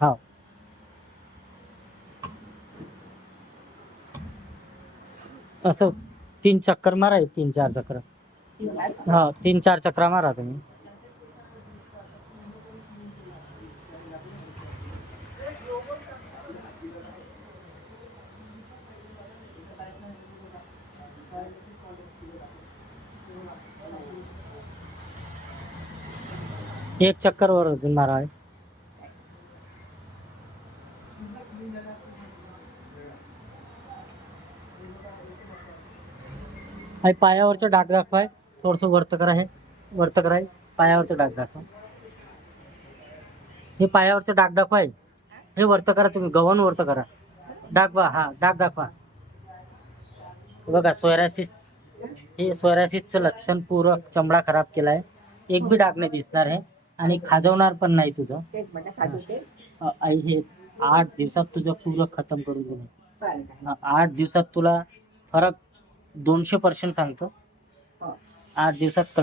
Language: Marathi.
हा, असं 3 चक्कर मारा, 3-4 चक्र. हा, 3-4 चक्रा मारा तुम्ही. एक चक्कर वर अजून मारा. आणि पायावरचं डाग दाखवाय. थोडस वरत करा, हे वरत करा, पायावरचं डाग दाखवा. हे पायावरचं डाग दाखवाय. हे वरत करा, तुम्ही गव्हाण वरत करा. डाग हा डाग दाखवा. बघा सोयरासिस, हे सोयरासिसचं लक्षण. पूर्ण चमडा खराब केलाय. एक बी डाग नाही दिसणार आहे आणि खाजवणार पण नाही तुझं. आई हे 8 दिवसात तुझं पूर्ण खतम करून देणार. 8 दिवसात तुला फरक 200% सांगतो. 8 दिवसात